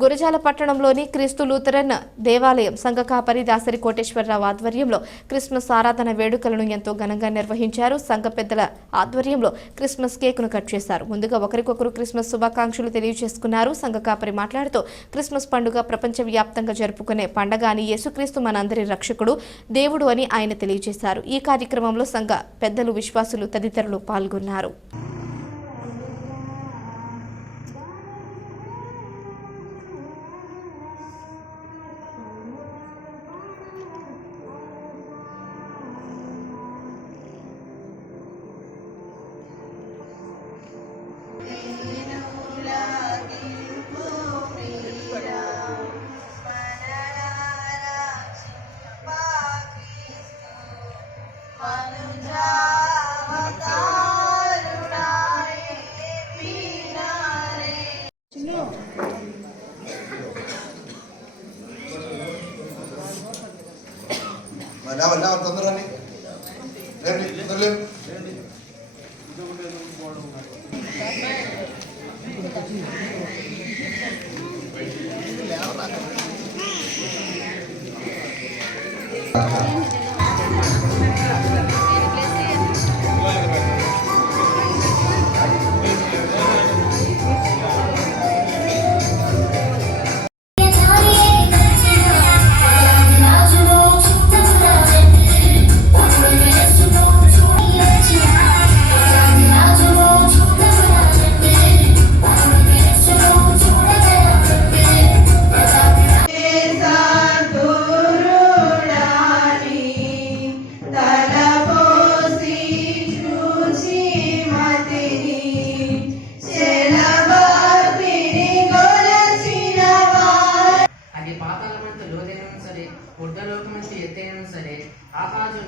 గురజాల పట్టణంలోని క్రీస్తు లూథరన్ దేవాలయం సంఘ కాపరి దాసరి కోటేశ్వరరావు ఆధ్వర్యంలో క్రిస్మస్ ఆరాధన వేడుకలను ఎంతో ఘనంగా నిర్వహించారు. సంఘ పెద్దల ఆధ్వర్యంలో క్రిస్మస్ కేకును కట్ చేశారు. ముందుగా ఒకరికొకరు క్రిస్మస్ శుభాకాంక్షలు తెలియజేసుకున్నారు. సంఘ కాపరి మాట్లాడుతూ క్రిస్మస్ పండుగ ప్రపంచవ్యాప్తంగా జరుపుకునే పండుగ అని, యేసుక్రీస్తు మనందరి రక్షకుడు, దేవుడు అని ఆయన తెలియజేశారు. ఈ కార్యక్రమంలో సంఘ పెద్దలు, విశ్వాసులు తదితరులు పాల్గొన్నారు. తొందరని పాతాళమంత లోతైనా సరే, ఉర్ధలోకమంత ఎత్తైనా సరే, ఆకాశం